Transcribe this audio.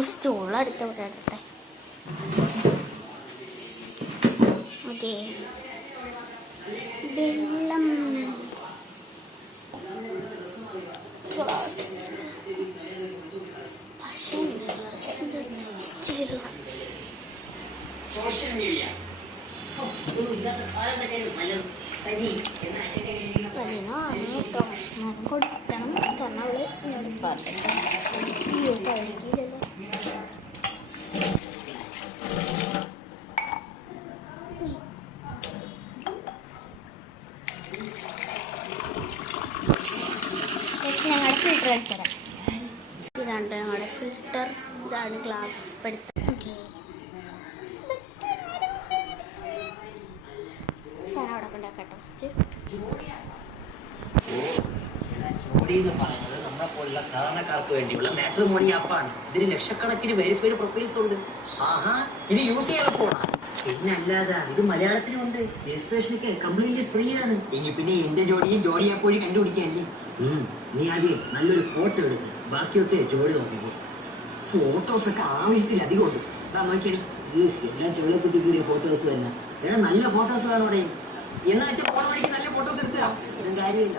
ഒരു സ്റ്റൂൾ എടുത്ത് വിടട്ടെ. ഓക്കെ, വെള്ളം ഗ്ലാസ്, സോഷ്യൽ മീഡിയ കൊടുക്കണം. കാരണം അവള് എന്നോട് പറഞ്ഞു കഴുകിയില്ലല്ലോ. ഞങ്ങളുടെ ഫിൽറ്റർ അടിച്ചത് ഇതാണ്. ഞങ്ങളുടെ ഫിൽറ്റർ ഇതാണ്. ഗ്ലാസ് എടുത്ത് ഓക്കെ സാധനം അവിടെ കൊണ്ടാക്കട്ടെ. ജോഡി എന്ന് പറയുന്നത് നമ്മളെ പോലുള്ള സാധാരണക്കാർക്ക് വേണ്ടിയുള്ള മാട്രിമോണി ആപ്പാണ്. ഇതിന് ലക്ഷക്കണക്കിന് വെരിഫൈഡ് പ്രൊഫൈൽസ് ഉണ്ട്. ആഹാ, ഇത് യൂസ് ചെയ്യാൻ പോണാ? പിന്നെ അല്ലാതെ ഇത് മലയാളത്തിലുണ്ട്. രജിസ്ട്രേഷനൊക്കെ കംപ്ലീറ്റ്ലി ഫ്രീ ആണ്. ഇനി പിന്നെ എന്റെ ജോഡിയും ജോഡി ആപ്പ് വഴി കണ്ടുപിടിക്കാല്ലേ. നീ ആദ്യം നല്ലൊരു ഫോട്ടോ എടുക്കും, ബാക്കിയൊക്കെ ജോഡി നോക്കിക്കോ. ഫോട്ടോസൊക്കെ ആവശ്യത്തിലധികം ഉണ്ട്. നോക്കിയാണ് എല്ലാം ചെള്ളപ്പത്തി കൂടിയ ഫോട്ടോസ് തന്നെ. വേണം നല്ല ഫോട്ടോസ് വേണം അവിടെ. എന്നാ വെച്ചാൽ ഫോൺ വഴിക്ക് നല്ല ഫോട്ടോസ് എടുത്താ കാര്യമില്ല.